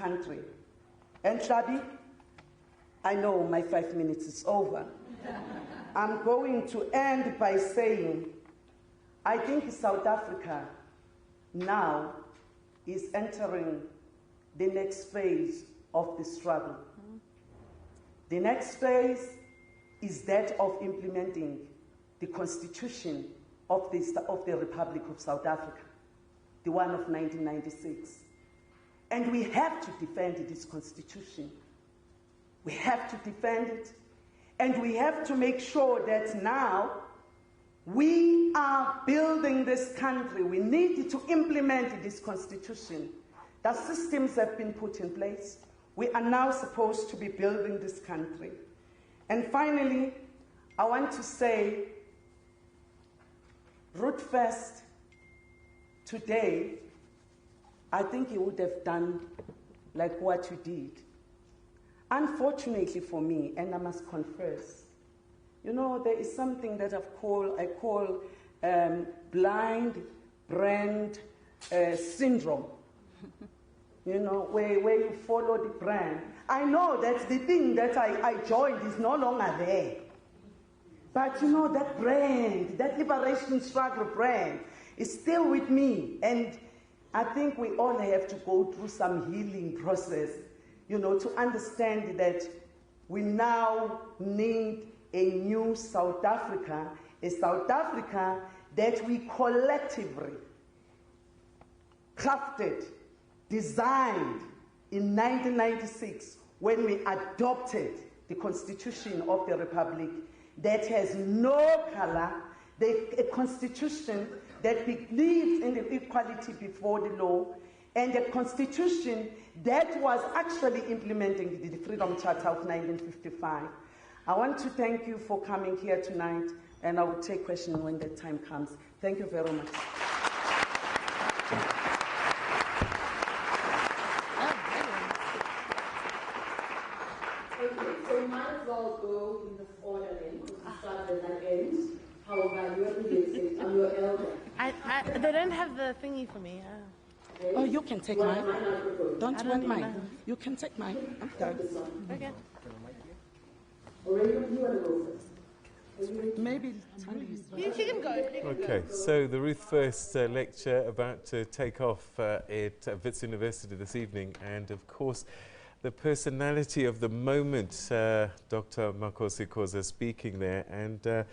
country. And Ntuli, I know my 5 minutes is over. I'm going to end by saying, I think South Africa now is entering the next phase of the struggle. The next phase is that of implementing the Constitution of the Republic of South Africa, the one of 1996. And we have to defend this Constitution. We have to defend it, and we have to make sure that now we are building this country. We need to implement this Constitution. The systems have been put in place. We are now supposed to be building this country. And finally, I want to say, Ruth First, today, I think you would have done like what you did. Unfortunately for me, and I must confess, you know, there is something that I call blind brand syndrome. You know, where you follow the brand. I know that the thing that I joined is no longer there. But you know, that brand, that liberation struggle brand, is still with me. And I think we all have to go through some healing process, you know, to understand that we now need a new South Africa, a South Africa that we collectively crafted, designed in 1996 when we adopted the Constitution of the Republic that has no color, a constitution that believes in the equality before the law, and a constitution that was actually implementing the Freedom Charter of 1955. I want to thank you for coming here tonight, and I will take questions when the time comes. Thank you very much. Okay, so we might as well go in this order then, because we start at that end. However, you have to I'm your elder. They don't have the thingy for me. Okay. Oh, you can take mine. Don't want mine. You can take mine. I'm done. Okay. Or you want to go first? Maybe You can go. Okay, so the Ruth First lecture about to take off at Wits University this evening, and of course the personality of the moment, Dr. Makhosi Khoza speaking there, and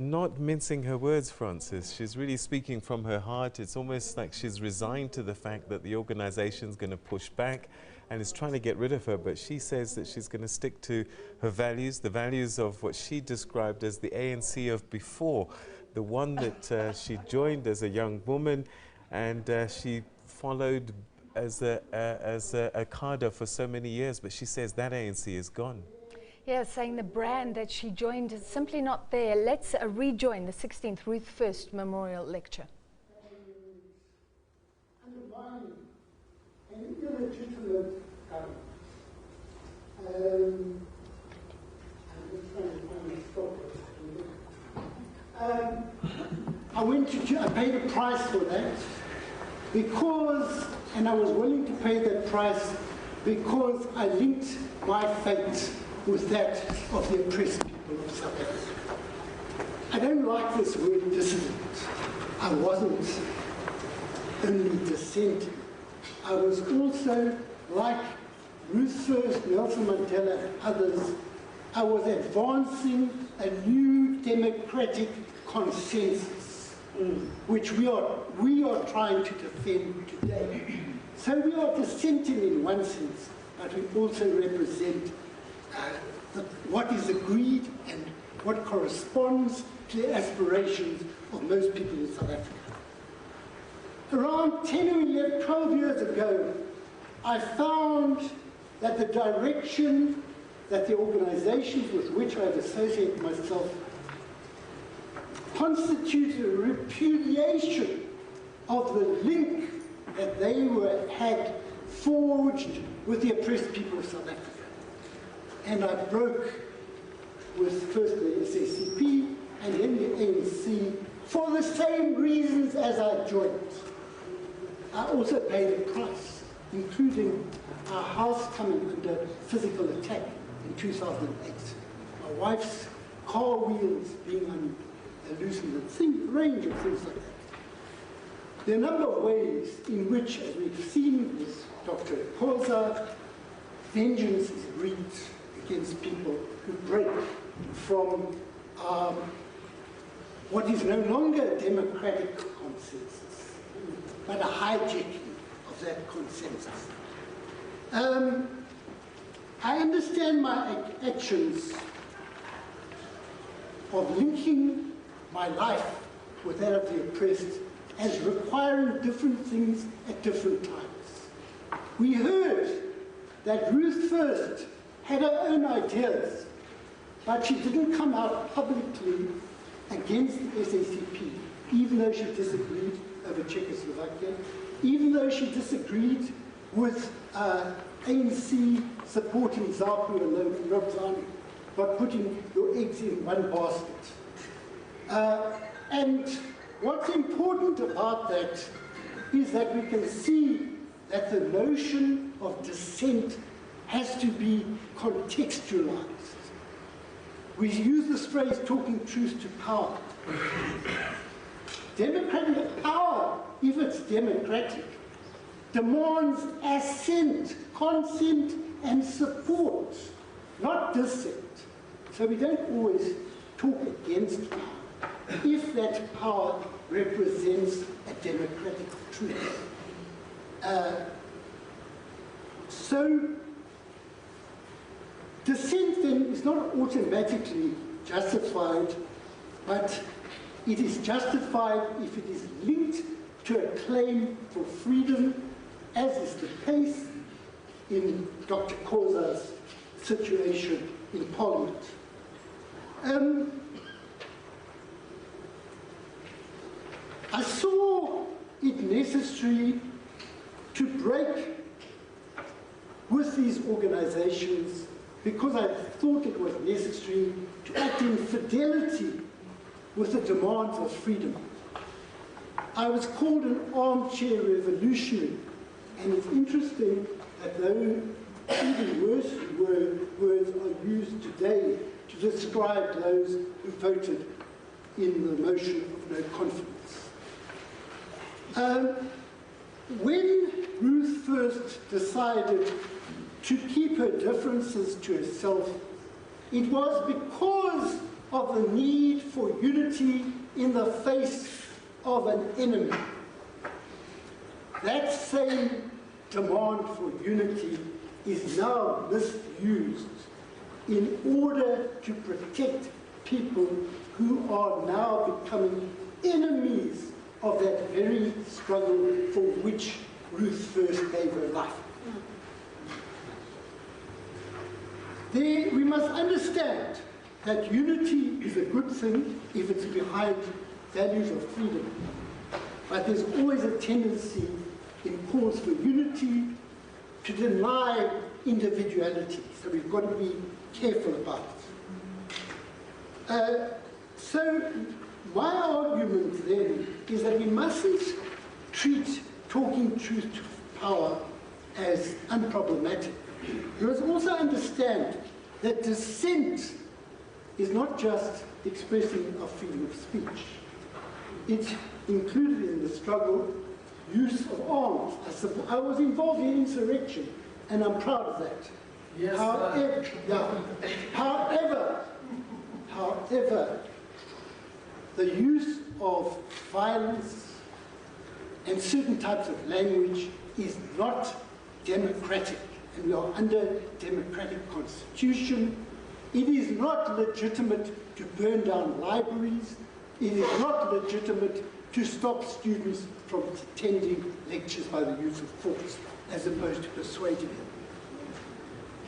not mincing her words, Francis. She's really speaking from her heart. It's almost like she's resigned to the fact that the organization's going to push back and is trying to get rid of her, but she says that she's going to stick to her values, the values of what she described as the ANC of before, the one that she joined as a young woman, and she followed as a cadre for so many years, but she says that ANC is gone. Yeah, saying the brand that she joined is simply not there. Let's rejoin the 16th Ruth First Memorial Lecture. Undermining an illegitimate government. I'm just trying to find a stop. I paid a price for that because, and I was willing to pay that price because I linked my fate with that of the oppressed people of South Africa. I don't like this word dissident. I wasn't only dissenting. I was also, like Ruth First, Nelson Mandela, and others, I was advancing a new democratic consensus, which we are trying to defend today. So we are dissenting in one sense, but we also represent what is agreed and what corresponds to the aspirations of most people in South Africa. Around 10 or 11, 12 years ago, I found that the direction that the organizations with which I've associated myself constituted a repudiation of the link that they had forged with the oppressed people of South Africa. And I broke with first the SACP and then the ANC for the same reasons as I joined. I also paid a price. including our house coming under physical attack in 2008, my wife's car wheels being loosened, and range of things like that. There are a number of ways in which, as we've seen with Dr. Khoza, vengeance is wreaked against people who break from what is no longer a democratic consensus, but a hijacking of that consensus. I understand my actions of linking my life with that of the oppressed as requiring different things at different times. We heard that Ruth First had her own ideas, but she didn't come out publicly against the SACP, even though she disagreed over Czechoslovakia, even though she disagreed with ANC supporting ZAPU and Robzani, but putting your eggs in one basket. And what's important about that is that we can see that the notion of dissent has to be contextualized. We use this phrase, talking truth to power. Democratic power, if it's democratic, demands assent, consent, and support, not dissent. So we don't always talk against power if that power represents a democratic truth. So dissent then is not automatically justified, but it is justified if it is linked to a claim for freedom, as is the case in Dr. Khoza's situation in Parliament. I saw it necessary to break with these organizations because I thought it was necessary to act in fidelity with the demands of freedom. I was called an armchair revolutionary, and it's interesting that though even worse words are used today to describe those who voted in the motion of no confidence. When Ruth First decided to keep her differences to herself, it was because of the need for unity in the face of an enemy. That same demand for unity is now misused in order to protect people who are now becoming enemies of that very struggle for which Ruth First gave her life. We must understand that unity is a good thing if it's behind values of freedom. But there's always a tendency in calls for unity to deny individuality. So we've got to be careful about it. So my argument then is that we mustn't treat talking truth to power as unproblematic. We must also understand that dissent is not just expressing our freedom of speech. It's included in the struggle, use of arms. I was involved in insurrection, and I'm proud of that. Yes, however, the use of violence and certain types of language is not democratic, and we are under democratic constitution. It is not legitimate to burn down libraries. It is not legitimate to stop students from attending lectures by the use of force, as opposed to persuading them.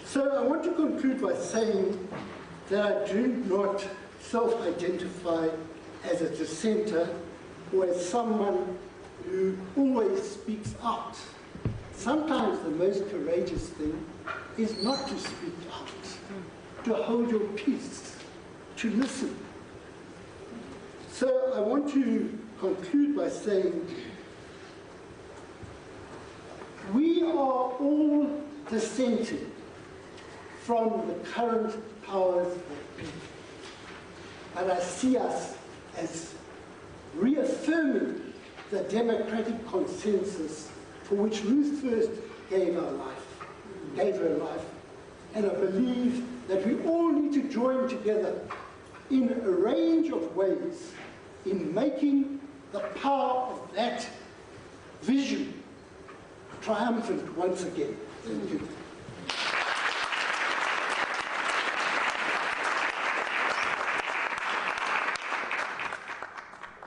So I want to conclude by saying that I do not self-identify as a dissenter or as someone who always speaks out. Sometimes the most courageous thing is not to speak out, to hold your peace, to listen. So I want to conclude by saying We are all dissenting from the current powers that be. But I see us as reaffirming the democratic consensus for which Ruth First gave her life. And I believe that we all need to join together in a range of ways in making the power of that vision triumphant once again. Thank you.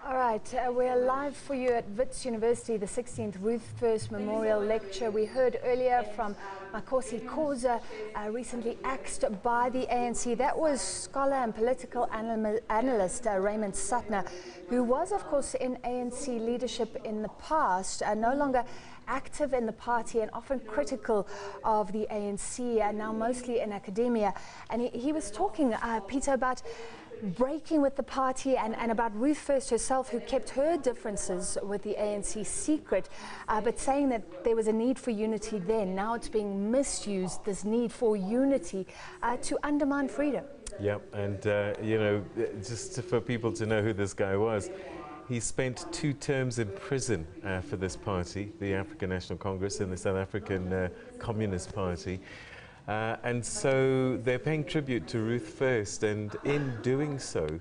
All right, we're live for you at Wits University, the 16th Ruth First Memorial Lecture. We heard earlier from Makhosi Khoza, recently axed by the ANC. That was scholar and political analyst Raymond Suttner, who was, of course, in ANC leadership in the past, no longer active in the party and often critical of the ANC, and now mostly in academia. And he was talking, Peter, about breaking with the party and about Ruth First herself, who kept her differences with the ANC secret, but saying that there was a need for unity then. Now it's being misused, this need for unity, to undermine freedom. Yep, and you know, just for people to know who this guy was, he spent 2 terms in prison for this party, the African National Congress and the South African Communist Party. And so they're paying tribute to Ruth First, and in doing so,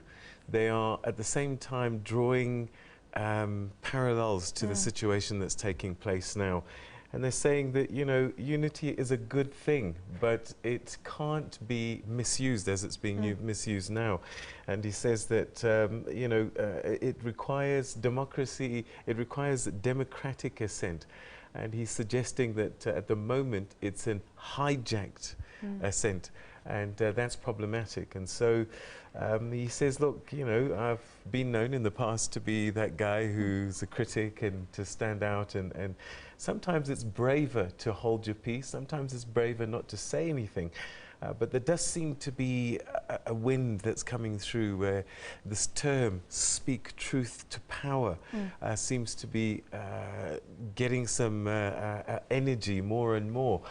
they are at the same time drawing parallels to the situation that's taking place now. And they're saying that, you know, unity is a good thing, but it can't be misused as it's being misused now. And he says that, you know, it requires democracy, it requires democratic assent. And he's suggesting that at the moment it's an hijacked assent, and that's problematic. And so he says, look, you know, I've been known in the past to be that guy who's a critic and to stand out, and sometimes it's braver to hold your peace, sometimes it's braver not to say anything. But there does seem to be a wind that's coming through where this term, speak truth to power, seems to be getting some energy more and more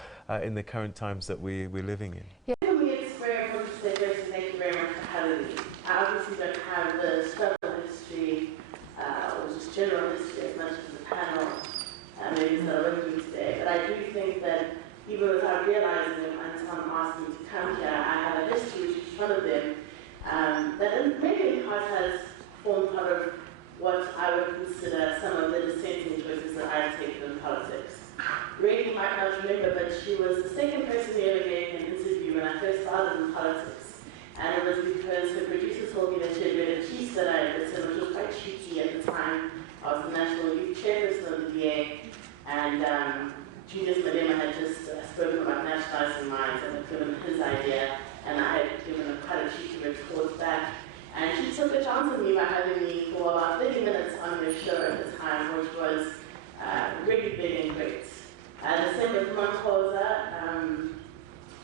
in the current times that we're living in. Yeah. For me, it's very important to say first, thank you very much for having me. I obviously don't have the struggle history or just general history as much as the panel maybe that are with me today, but I do think that even without realizing it, until I'm asked me to come here, I have a history which is one of them, that maybe in part has formed part of what I would consider some of the dissenting choices that I've taken in politics. Rachel might not remember, but she was the second person who ever gave an interview when I first started in politics. And it was because her producer told me that she had read a piece that I had written, which was quite cheeky at the time. I was the National Youth Chairperson of the DA, and Julius Malema had just spoken about nationalizing mines and had given his idea, and I had given him quite a cheeky retort back. And she took a chance on me by having me for about 30 minutes on her show at the time, which was really big and great. The same with Makhosi.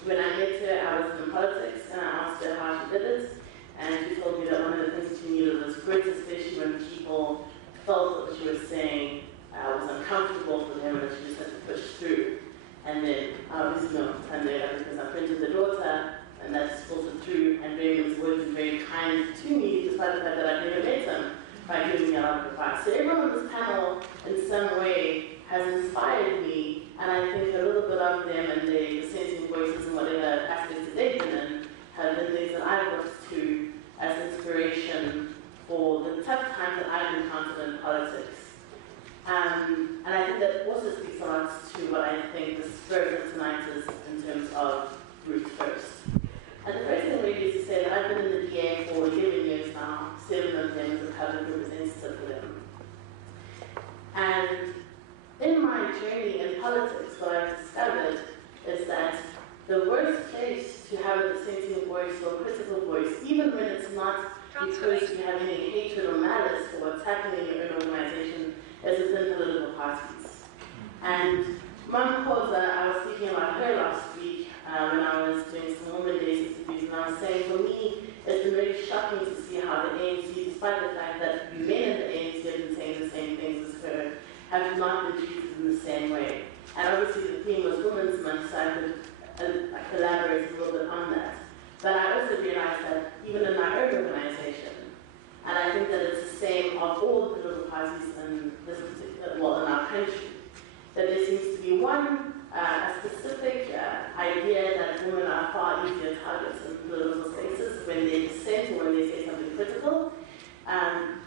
When I met her, I was in politics, and I asked her how she did it, and she told me that one of the things she needed was grit, especially when people felt what she was saying was uncomfortable for them, and she just had to push through. And then obviously Thandeka, because I printed the daughter, and that's filtered through, and Raymond's words been very kind to me, despite the fact that I've never met him, by giving me a lot of advice. So everyone on this panel, in some way, has inspired me, and I think a little bit of them and the dissenting voices and whatever aspects that they've been in have been things that I've looked to as inspiration for the tough times that I've encountered in politics. And I think that also speaks a lot to what I think the spirit of tonight is in terms of Ruth First. And the first thing really is to say that I've been in the DA for 11 years now, 7 of them as a public representative for them. And in my journey in politics, what I've discovered is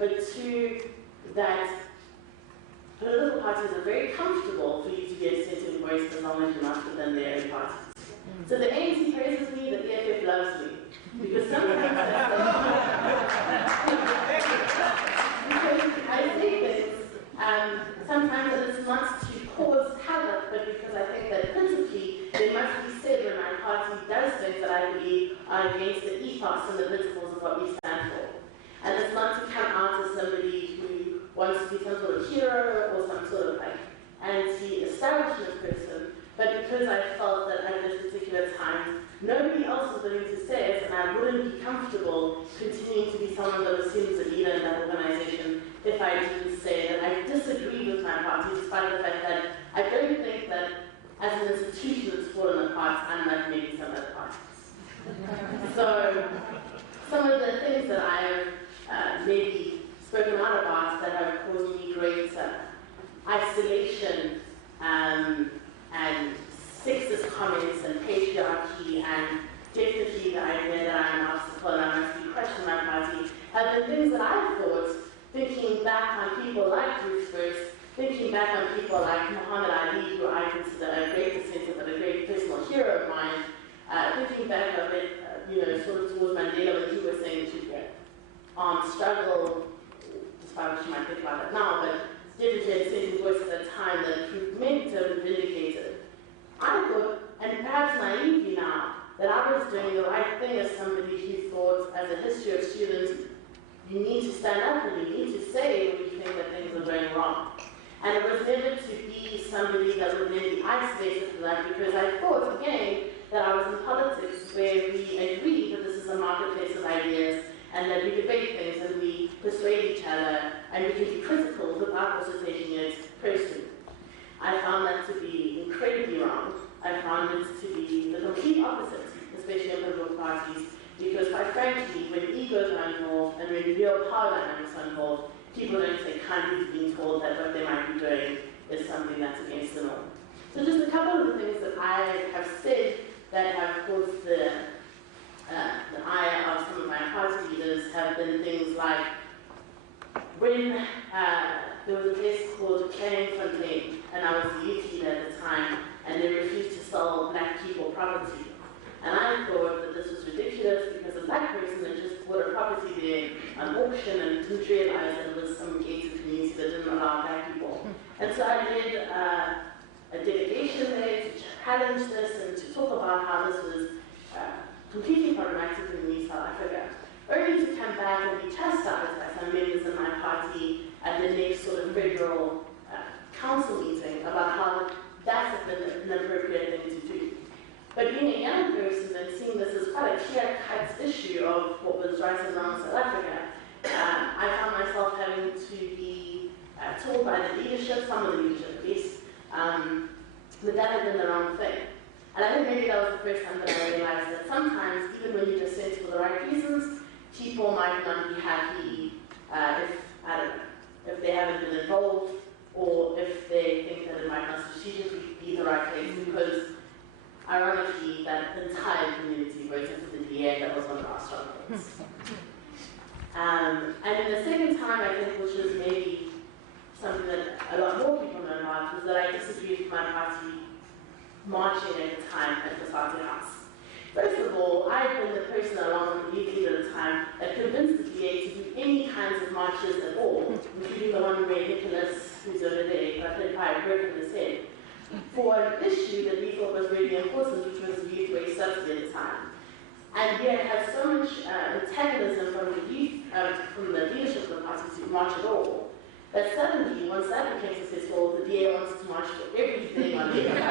but two, that political parties are very comfortable for you to be a dissenting voice as long as you're not within their own parties. So the ANC praises me, the EFF loves me. Because sometimes because I say things, sometimes it's not to cause havoc, but because I think that principally there must be said when my party does things that I believe are against the ethos and the principles of what we stand for. And it's not to come out as somebody who wants to be some sort of hero or some sort of like anti-establishment person, but because I felt that at this particular time, nobody else was willing to say it, and I wouldn't be comfortable continuing to be someone that was seen as a leader in that organization if I didn't say that I disagree with my party, despite the fact that I don't think that as an institution it's fallen apart, unlike maybe some other parties. So, some of the things that I have maybe spoken out about that have caused me great isolation and sexist comments and patriarchy, and definitely the idea that I'm an obstacle and I must be crushed in my party, have been things that I thought, thinking back on people like Ruth First, thinking back on people like Muhammad Ali, who I consider a great dissenter but a great personal hero of mine, thinking back of it, sort of towards Mandela when he was saying it should be an armed struggle, despite what you might think about it now, but definitely a dissenting voice at the time that proved meant to have been vindicated. I thought, and perhaps naively now, that I was doing the right thing as somebody who thought, as a history of students, you need to stand up and you need to say when you think that things are going wrong. And it was never to be somebody that would then be isolated for that, because I thought, again, that I was in politics where we agree that this is a marketplace of ideas and that we debate things and we persuade each other and we can be critical without also taking it personally. I found that to be incredibly wrong. I found it to be the complete opposite, especially in political parties, because quite frankly, when egos are involved and when real power dynamics are involved, people don't take kindly to being told that what they might be doing is something that's against the norm. So just a couple of the things that I have said that have caused the ire of some of my party leaders have been things like when there was a place called Fontaine, and I was the youth leader at the time, and they refused to sell black people property. And I thought that this was ridiculous because a black person had just bought a property there on auction and didn't realize that it was some gated community that didn't allow black people. And so I led a delegation there to challenge this and to talk about how this was completely problematic in South Africa, only to come back and be chastised by some members in my party at the next sort of federal council meeting about how that's an inappropriate thing to do. But being a young person and seeing this as quite a clear-cut issue of what was right and wrong in South Africa, I found myself having to be told by the leadership, some of the leadership at least, that had been the wrong thing. And I think maybe that was the first time that I realized that sometimes, even when you dissent for the right reasons, people might not be happy if they haven't been involved, or if they think that it might not strategically be the right place, because ironically, that entire community voted for the DA. That was one of our strong points. And then the second time, I think, which was maybe something that a lot more people know about, was that I disagreed with my party marching at the time at the Party House. First of all, I had been the person along with the youth leader at the time that convinced the DA to do any kinds of marches at all, including the one where Nicholas, who's over there, got hit by a brick in his head, for an issue that we thought was really important, which was youth wage subsidy at the time. And yet had so much antagonism from the youth, from the leadership of the party to march at all, that suddenly, once that became successful, the DA wants to march for everything on everything.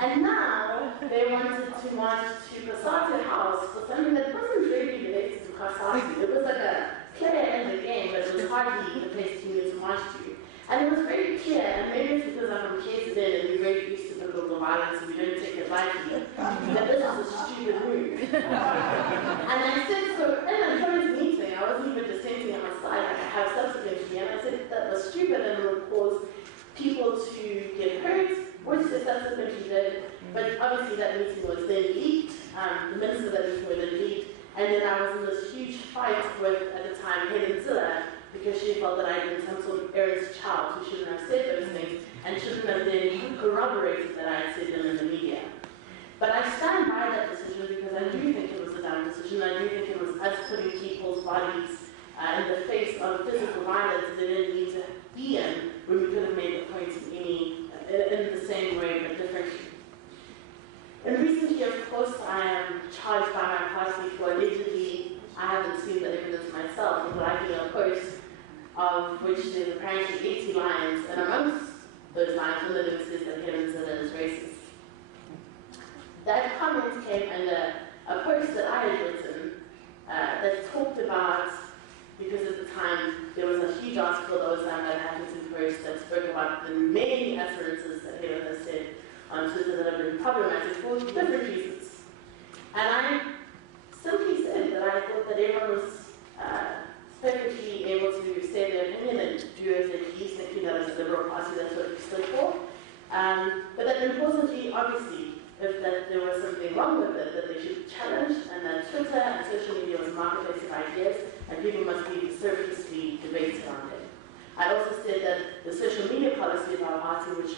And now they wanted to march to Kasati House for something that wasn't really related to Kasati. It was like a player in the game, but it was hardly the place you needed to march to. And it was very clear, and maybe it's because I'm from KZN and we're very used to political violence and we don't take it lightly, that this was a stupid move. And I said so, in a joint meeting, I wasn't even dissenting on my side, like I have subsequently, and I said that was stupid and it would cause people to get hurt, which they subsequently did. But obviously that meeting was then leaked. The minister of that meeting was then leaked, And then I was in this huge fight with, at the time, Ntuli, because she felt that I had been some sort of errant child who shouldn't have said those things and shouldn't have then corroborated that I had said them in the media. But I stand by that decision because I do think it was a dumb decision. I do think it was us putting people's bodies in the face of physical violence they didn't need to be in when we could have made the point in the same way but differently. In recent years, of course, I am charged by my party for allegedly, I haven't seen the evidence myself, of liking a post of which there's apparently 80 lines, and amongst those lines, one of them says that Ntuli is racist. That comment came under a post that I had written that talked about, because at the time there was a huge article that was done by the Huffington Post that spoke about the many utterances that Helen has said on Twitter that have been problematic for different reasons. And I simply said that I thought that everyone was perfectly able to say their opinion and do as they please, thinking that as a Liberal Party that's what we stood for. But that importantly, obviously, if that there was something wrong with it, that they should challenge, and that Twitter and social media was marketplace of ideas, and people must be surfacely debated on it. I also said that the social media policy of our party, which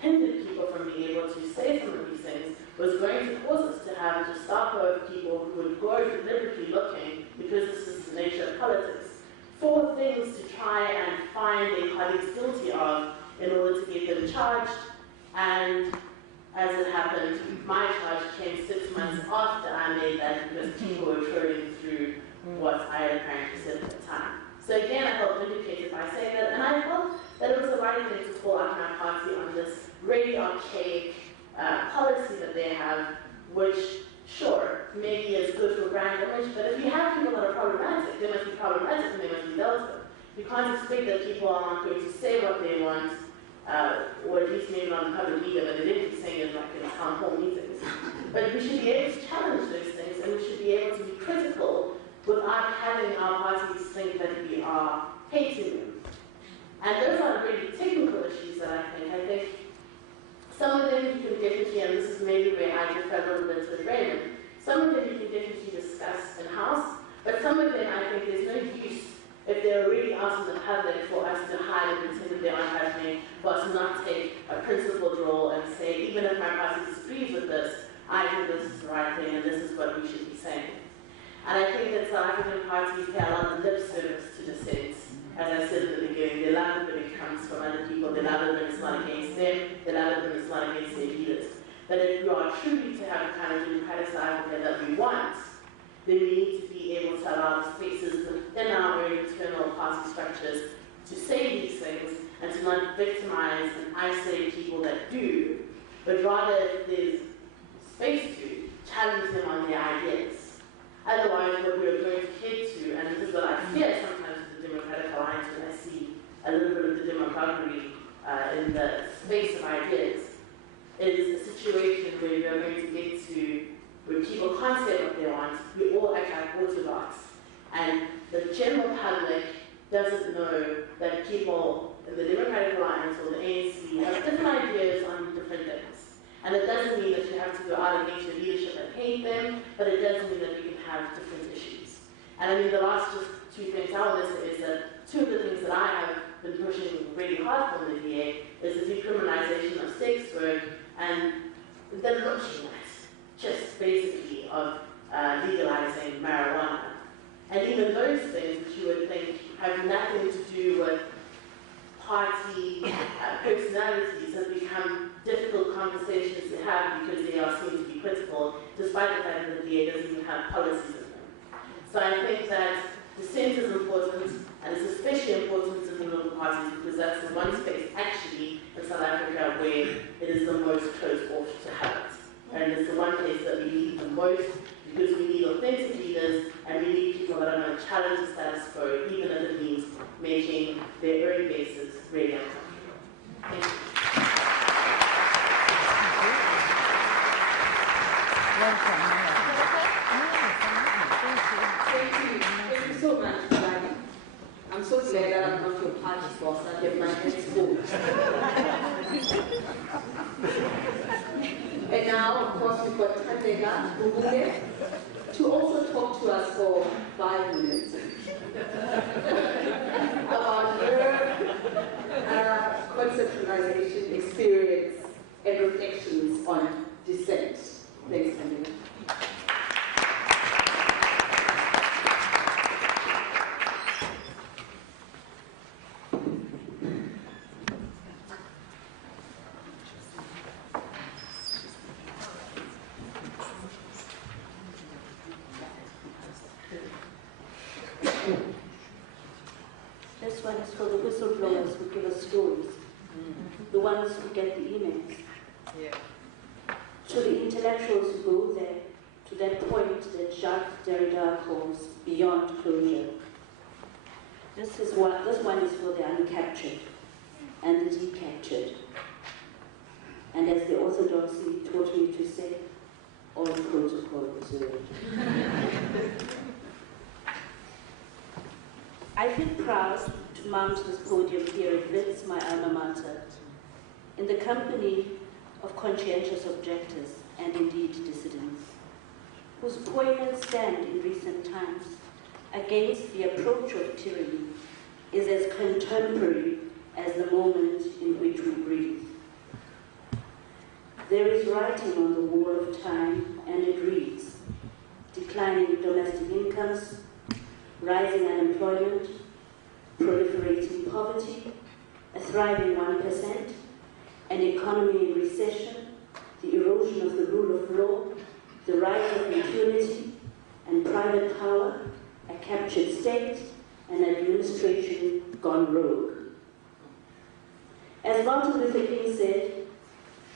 hindered people from being able to say some of these things, was going to cause us to have a Gestapo of people who would go deliberately looking, because this is the nature of politics, for things to try and find their colleagues guilty of in order to get them charged. And as it happened, my charge came 6 months after I made that, because people were trolling through what I had apparently said at the time. So again, I felt vindicated by saying that, and I felt that it was the right thing to call out my party on this really archaic policy that they have, which, sure, maybe is good for brand image, but if you have people that are problematic, they must be problematic and they must be dealt with. You can't expect that people are not going to say what they want, or at least maybe not in public media, but they didn't be saying it like in town hall meetings. But we should be able to challenge those things, and we should be able to be critical without having our parties think that we are hating them. And those are really technical issues that I think some of them you can definitely, and this is maybe where I differ a little bit with Raymond, some of them you can definitely discuss in-house, but some of them I think there's no use if they're really out in the public for us to hide and pretend that they aren't happening, for us to not take a principled role and say, even if my party disagrees with this, I think this is the right thing and this is what we should be saying. And I think that South African parties pay a lot of lip service to dissent. As I said in the beginning, they love it when it comes from other people, they love it when it's not against them, they love it when it's not against their leaders. But if we are truly to have the kind of democratic South Africa that we want, then we need to be able to allow the spaces within our own internal party structures to say these things and to not victimize and isolate people that do, but rather if there's space to challenge them on their ideas. Otherwise, what we're going to head to, and this is what I fear sometimes with the Democratic Alliance when I see a little bit of the demagoguery in the space of ideas, is a situation where we are going to get to where people can't say what they want, we all act like autobots. And the general public doesn't know that people in the Democratic Alliance or the ANC have different ideas on different things. And it doesn't mean that you have to go out against your leadership and hate them, but it does mean that you can have different issues. And I mean, the last just two things I want to say is that two of the things that I have been pushing really hard from the DA is the decriminalization of sex work and the looking at just basically of legalizing marijuana. And even those things which you would think have nothing to do with party personalities have become difficult conversations to have because they are seen to be critical, despite the fact that the DA doesn't even have policies in them. So I think that dissent is important, and it's especially important in the political parties because that's the one space actually in South Africa where it is the most closed off to have it. And it's the one place that we need the most because we need authentic leaders and we need people that are going to challenge the status quo, even if it means making their own bases really uncomfortable. Thank you. Thank you so much, Mbali. I'm so glad that I'm not your party boss. I get my hands full. And now, of course, we've got Thandeka, Gqubule, to also talk to us for 5 minutes about her conceptualization, experience, and reflections on dissent. Thanks, Thandeka. This one is for the whistleblowers who give us stories, the ones who get the emails. Yeah. To the intellectuals who go there, to that point that Jacques Derrida calls beyond closure. This one is for the uncaptured and the decaptured. And as the orthodoxy taught me to say, all protocol observed. I feel proud to mount this podium here at Wits, my alma mater, in the company of conscientious objectors and indeed dissidents, whose poignant stand in recent times against the approach of tyranny is as contemporary as the moment in which we breathe. There is writing on the wall of time, and it reads: declining domestic incomes, rising unemployment, proliferating poverty, a thriving 1%, an economy in recession, the erosion of the rule of law, the rise of impunity and private power, a captured state, an administration gone rogue. As Martin Luther King said,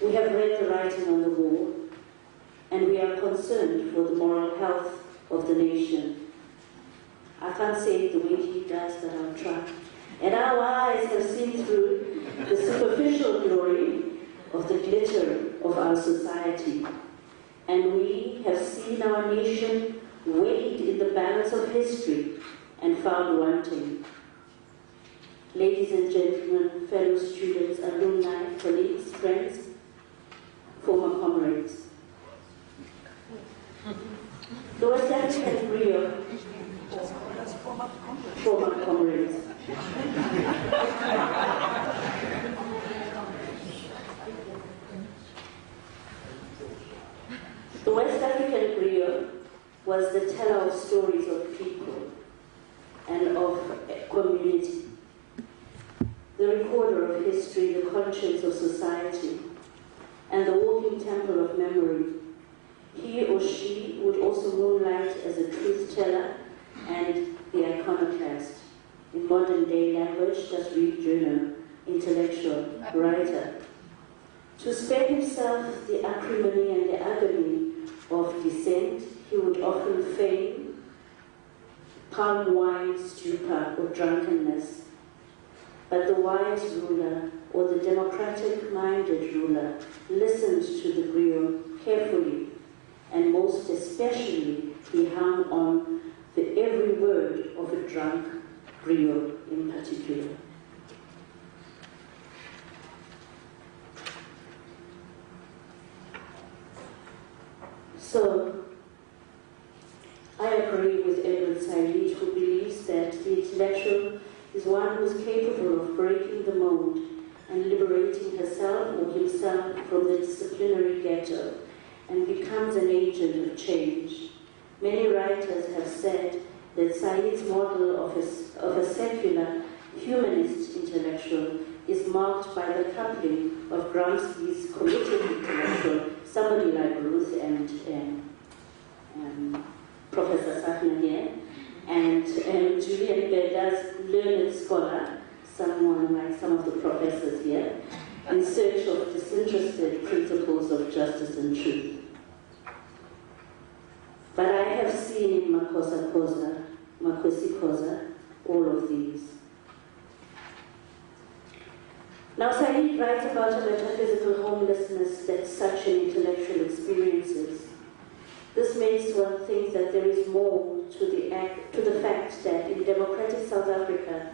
we have read the writing on the wall, and we are concerned for the moral health of the nation. I can't say it the way he does, but I'll try. And our eyes have seen through the superficial glory of the glitter of our society. And we have seen our nation weighed in the balance of history and found wanting. Ladies and gentlemen, fellow students, alumni, colleagues, friends, former comrades. The West African Rio, former comrades. The West African Rio was the teller of stories of people and of community, the recorder of history, the conscience of society, and the walking temple of memory. He or she would also moonlight as a truth teller and the iconoclast. In modern day language, just read journal, intellectual, writer. To spare himself the acrimony and the agony of dissent, he would often feign palm wine, stupor, or drunkenness. But the wise ruler, or the democratic-minded ruler, listened to the griot carefully, and most especially he hung on the every word of a drunk griot in particular. So, I agree with Edward Said, who believes that the intellectual is one who is capable of breaking the mold and liberating herself or himself from the disciplinary ghetto and becomes an agent of change. Many writers have said that Said's model of a secular, humanist intellectual is marked by the coupling of Gramsci's committed intellectual, somebody like Ruth and Professor Suttner here, and Julian Beda's learned scholar, someone like some of the professors here, in search of disinterested principles of justice and truth. But I have seen in Makhosi Khoza, all of these. Now, Said writes about a metaphysical homelessness that such an intellectual experiences. This makes one think that there is more to the fact that in democratic South Africa,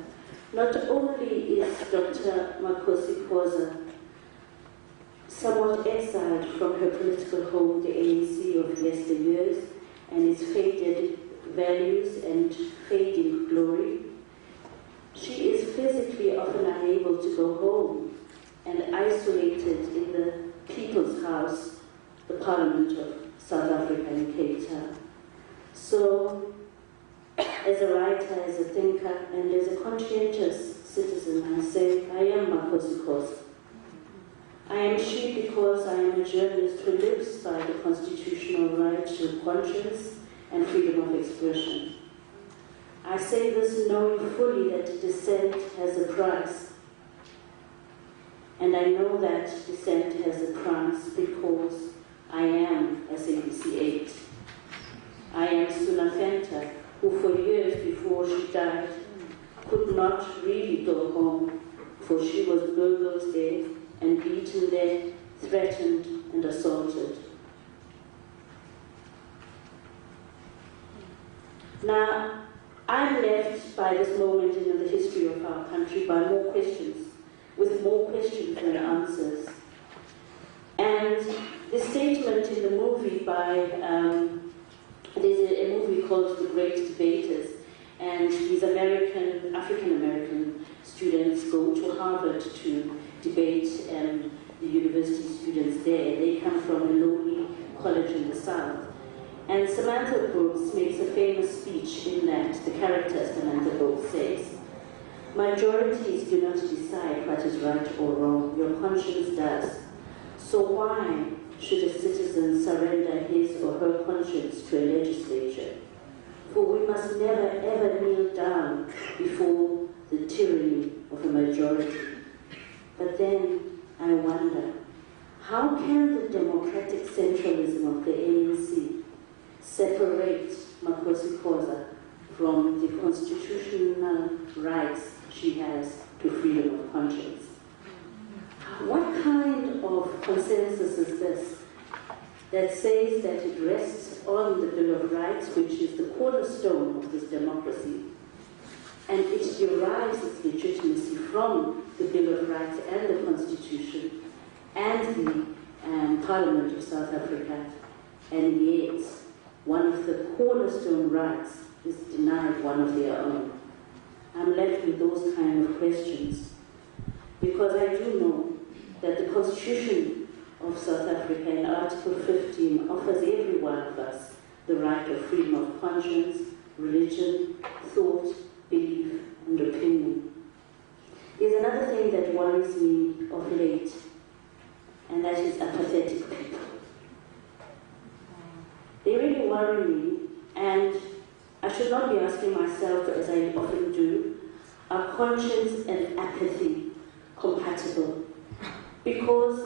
not only is Dr. Makhosi Khoza somewhat exiled from her political home, the ANC of yesteryears, and its faded values and fading glory. She is physically often unable to go home and isolated in the People's House, the Parliament of South Africa in Cape Town. So, as a writer, as a thinker, and as a conscientious citizen, I say, I am Makhosi Khoza. I am she because I am a journalist who lives by the constitutional right to conscience and freedom of expression. I say this knowing fully that dissent has a price. And I know that dissent has a price because I am SABC 8. I am Suna Fenta, who for years before she died could not really go home, for she was burgled there and beaten there, threatened and assaulted. Now, I'm left by this moment in the history of our country by more questions, with more questions than answers. And the statement in the movie by, there's a movie called The Great Debaters, and these African-American students go to Harvard to debate the university students there. They come from a lowly college in the South. And Samantha Brooks makes a famous speech in that the character Samantha Brooks says, "Majorities do not decide what is right or wrong, your conscience does. So why should a citizen surrender his or her conscience to a legislature? For we must never ever kneel down before the tyranny of a majority." But then I wonder, how can the democratic centralism of the ANC separate Makhosi Khoza from the constitutional rights she has to freedom of conscience? What kind of consensus is this that says that it rests on the Bill of Rights, which is the cornerstone of this democracy, and it derives its legitimacy from the Bill of Rights and the Constitution and the Parliament of South Africa, and yet one of the cornerstone rights is denied one of their own? I'm left with those kind of questions, because I do know that the Constitution of South Africa in Article 15 offers every one of us the right of freedom of conscience, religion, thought, belief, and opinion. There's another thing that worries me of late, and that is apathetic people. They really worry me, and I should not be asking myself, as I often do, are conscience and apathy compatible? Because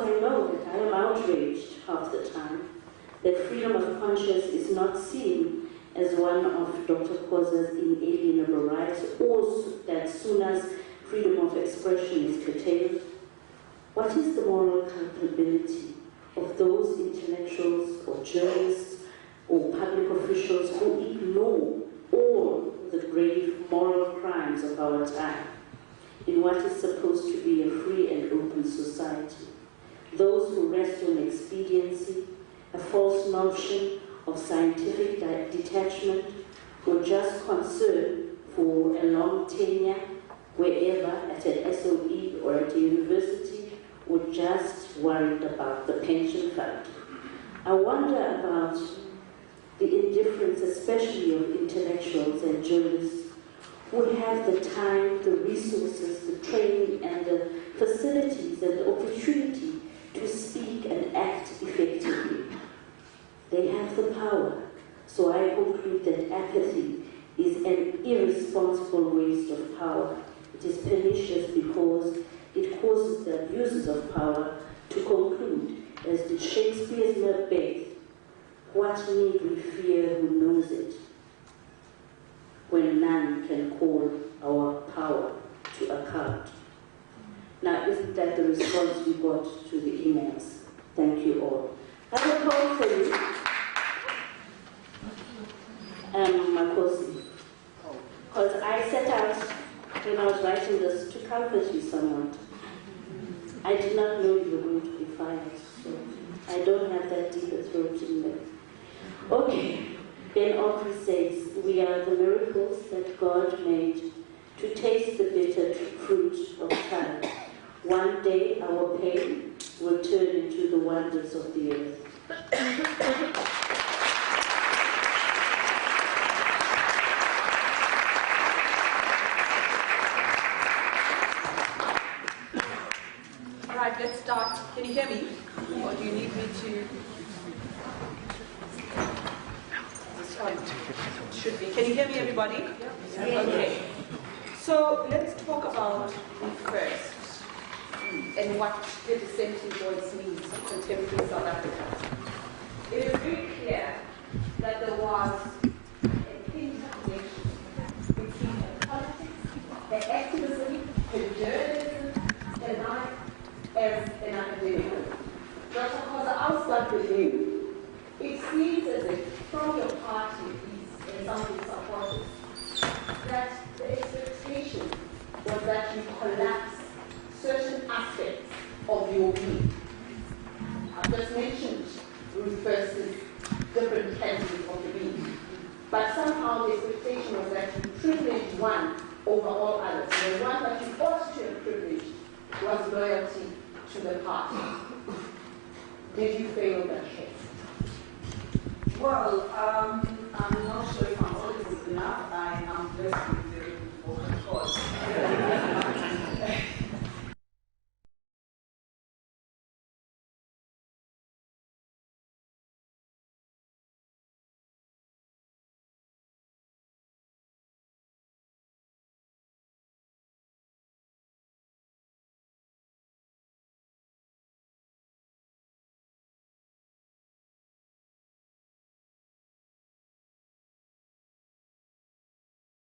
I know that I am outraged half the time that freedom of conscience is not seen as one of Dr. Khoza's inalienable rights, or that Suna's freedom of expression is curtailed. What is the moral culpability of those intellectuals or journalists or public officials who ignore all the grave moral crimes of our time in what is supposed to be a free and open society? Those who rest on expediency, a false notion of scientific detachment, or just concern for a long tenure wherever, at an SOE or at a university, or just worried about the pension fund. I wonder about the indifference, especially of intellectuals and journalists who have the time, the resources, the training, and the facilities and the opportunity to speak and act effectively. They have the power. So I conclude that apathy is an irresponsible waste of power. It is pernicious because it causes the abusers of power to conclude, as did Shakespeare's Macbeth, what need we fear who knows it, when none can call our power to account. Now, isn't that the response we got to the emails? Thank you all. I have a poem for you, Makhosi, because I set out, when I was writing this, to comfort you somewhat. I did not know you were going to be fired, so I don't have that deep a throat in there. Okay, then Aubrey says, we are the miracles that God made to taste the bitter fruit of time. One day our pain will turn into the wonders of the earth. All right, let's start. Can you hear me? Or do you need me to? Should be. Can you hear me, everybody? Okay. So let's talk about Ruth First and what the dissenting voice means in contemporary South Africa. It is very clear that there was an interconnection between her politics, her activism, her journalism, and life as an academic. Dr. Khoza, I'll start with you. It seems as if from your party and some of your supporters that the expectation was that you collapse certain aspects of your being. I've just mentioned Ruth First's different categories of the being. But somehow the expectation was that you privileged one over all others. And the one that you ought to have privileged was loyalty to the party. Did you fail that case? Well, I'm not sure if I'm always enough. I am blessed with